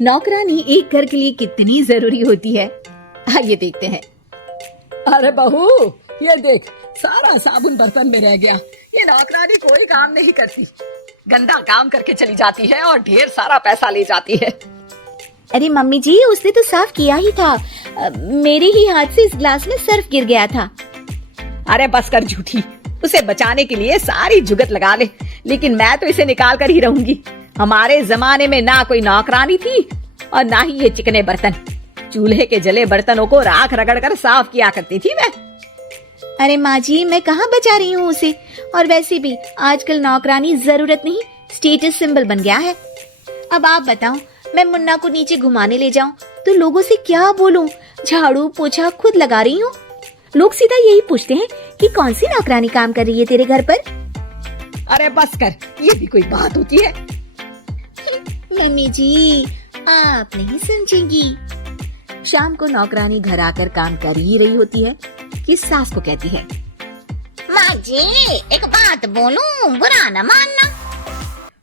नौकरानी एक घर के लिए कितनी जरूरी होती है, आइए देखते हैं। अरे बहू, ये देख, सारा साबुन बर्तन में रह गया। ये नौकरानी कोई काम नहीं करती, गंदा काम करके चली जाती है और ढेर सारा पैसा ले जाती है। अरे मम्मी जी, उसने तो साफ किया ही था। मेरे ही हाथ से इस ग्लास में सर्फ गिर गया था। अरे बस कर झूठी, उसे बचाने के लिए सारी जुगत लगा ले, लेकिन मैं तो इसे निकाल कर ही रहूंगी। हमारे जमाने में ना कोई नौकरानी थी और ना ही ये चिकने बर्तन। चूल्हे के जले बर्तनों को राख रगड़ कर साफ किया करती थी मैं। अरे माँ जी, मैं कहाँ बचा रही हूँ उसे। और वैसे भी आजकल नौकरानी जरूरत नहीं, स्टेटस सिंबल बन गया है। अब आप बताओ, मैं मुन्ना को नीचे घुमाने ले जाऊं तो लोगों से क्या बोलूं? झाड़ू पोछा खुद लगा रही हूँ। लोग सीधा यही पूछते हैं कि कौन सी नौकरानी काम कर रही है तेरे घर पर। अरे बस कर, ये भी कोई बात होती है? मम्मी जी, आप नहीं समझेंगी। शाम को नौकरानी घर आकर काम कर ही रही होती है कि सास को कहती है, माँ जी, एक बात बोलूं, बुरा न मानना।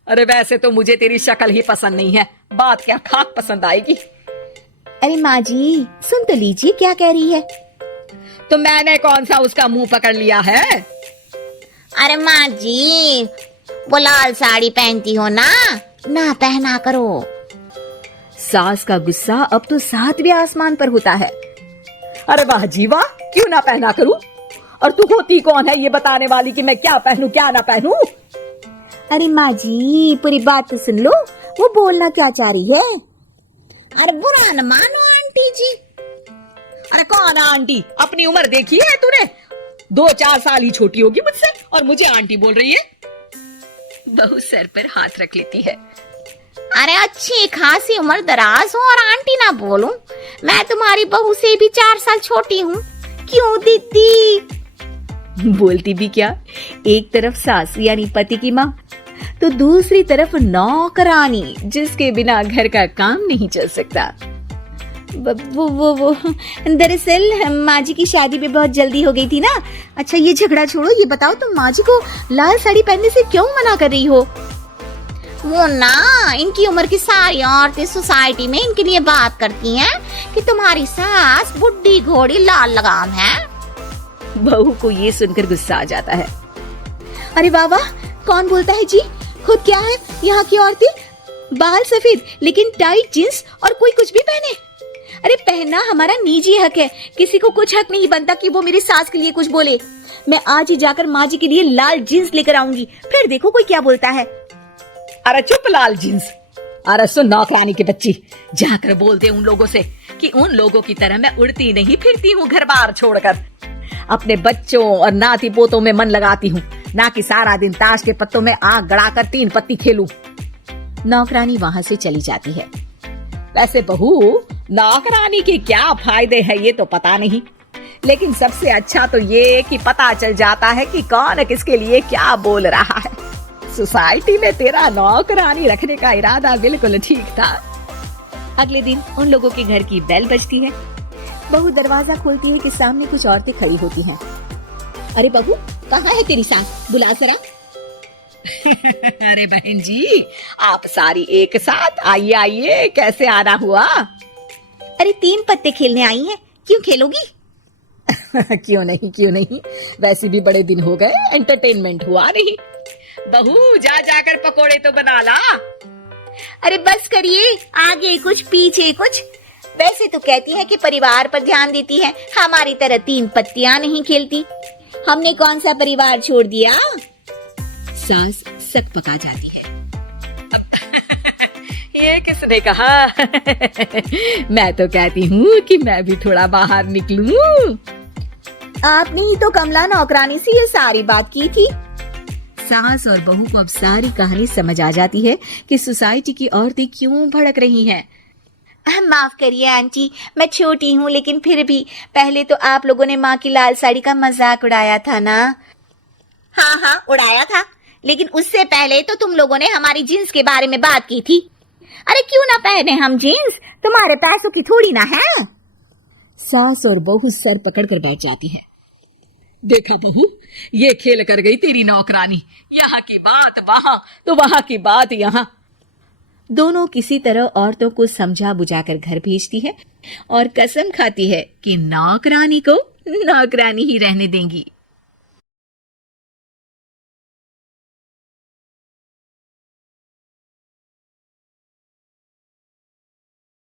अरे वैसे तो मुझे तेरी शक्ल ही पसंद नहीं है, बात क्या खाक पसंद आएगी। अरे माँ जी, सुन तो लीजिए क्या कह रही है। तो मैंने कौन सा उसका मुंह पकड़ लिया है? अरे माँ जी, वो लाल साड़ी पहनती हो ना पहना करो। सास का गुस्सा अब तो 7वें आसमान पर होता है। अरे वाह जी वाह, क्यों ना पहना करूं? और तू होती कौन है ये बताने वाली कि मैं क्या पहनूं क्या ना पहनूं? अरे माँ जी, पूरी बात तो सुन लो, वो बोलना क्या चाह रही है। अरे बुरा न मानो आंटी जी। अरे कौन आंटी? अपनी उम्र देखी है तूने? 2-4 साल ही छोटी होगी मुझसे और मुझे आंटी बोल रही है। बहू सर पर हाथ रख लेती है। अरे अच्छी खासी उम्र दराज हो और आंटी ना बोलूं? मैं तुम्हारी बहू से भी 4 साल छोटी हूँ। क्यों दीदी? बोलती भी क्या, एक तरफ सास यानी पति की माँ, तो दूसरी तरफ नौकरानी जिसके बिना घर का काम नहीं चल सकता। वो दरअसल माँ जी की शादी में बहुत जल्दी हो गई थी ना। अच्छा ये झगड़ा छोड़ो, ये बताओ तुम माँ जी को लाल साड़ी पहनने से क्यों मना कर रही हो? वो ना, इनकी उम्र की सारी औरतें सोसाइटी में इनके लिए बात करती हैं कि तुम्हारी सास बुढ़ी घोड़ी लाल लगाम है। बहू को ये सुनकर गुस्सा आ जाता है। अरे वाह वाह, कौन बोलता है जी? खुद क्या है यहाँ की औरतें, बाल सफेद लेकिन टाइट जींस और कोई कुछ भी पहने। अरे पहनना हमारा निजी हक है, किसी को कुछ हक नहीं बनता कि वो मेरी सास के लिए कुछ बोले। मैं आज ही जाकर माँ जी के लिए लाल जींस लेकर आऊंगी, फिर देखो कोई क्या बोलता है। अरे चुप लाल जींस। अरे सुन नौकरानी की बच्ची, जाकर बोल दे उन लोगों से कि उन लोगों की तरह मैं उड़ती नहीं फिरती हूँ घर बार छोड़कर। अपने बच्चों और नाती पोतों में मन लगाती हूँ, ना कि सारा दिन ताश के पत्तों में आग गड़ाकर 3 पत्ती खेलूं। नौकरानी वहाँ से चली जाती है। वैसे बहू, नौकरानी के क्या फायदे हैं ये तो पता नहीं, लेकिन सबसे अच्छा तो ये कि पता चल जाता है कि कौन किसके लिए क्या बोल रहा है। सोसाइटी में तेरा नौकरानी रखने का इरादा बिल्कुल ठीक था। अगले दिन उन लोगों के घर की बेल बजती है। बहू दरवाजा खोलती है कि सामने कुछ औरतें खड़ी होती हैं। अरे बहू, कहाँ है तेरी सास? बुला जरा। अरे बहन जी, आप सारी एक साथ आइए आइए, कैसे आना हुआ? अरे 3 पत्ते खेलने आई हैं, क्यों खेलोगी? क्यों नहीं, वैसे भी बड़े दिन हो गए, एंटरटेनमेंट हुआ नहीं। बहू जा जाकर पकोड़े तो बना ला। अरे बस करिए, आगे कुछ पीछे कुछ। वैसे तो कहती है कि परिवार पर ध्यान देती है, हमारी तरह 3 पत्तियां नहीं खेलती। हमने कौन सा परिवार छोड़ दिया? सास सक पका जाती है। ये किसने कहा? मैं तो कहती हूँ कि मैं भी थोड़ा बाहर निकलूं। आपने ही तो कमला नौकरानी से ये सारी बात की थी। सास और बहू को अब सारी कहानी समझ आ जाती है कि सोसाइटी की औरतें क्यों भड़क रही हैं। माफ करिए आंटी, मैं छोटी हूँ लेकिन फिर भी पहले तो आप लोगों ने माँ की लाल साड़ी का मजाक उड़ाया था ना। हाँ उड़ाया था, लेकिन उससे पहले तो तुम लोगों ने हमारी जीन्स के बारे में बात की थी। अरे क्यों ना पहने हम जीन्स, तुम्हारे पैसों की थोड़ी ना है। सास और बहू सर पकड़कर बैठ जाती है। देखा बहू, ये खेल कर गई तेरी नौकरानी। यहाँ की बात वहाँ तो वहाँ की बात यहाँ। दोनों किसी तरह औरतों को समझा बुझाकर घर भेजती है और कसम खाती है कि नौकरानी को नौकरानी ही रहने देंगी।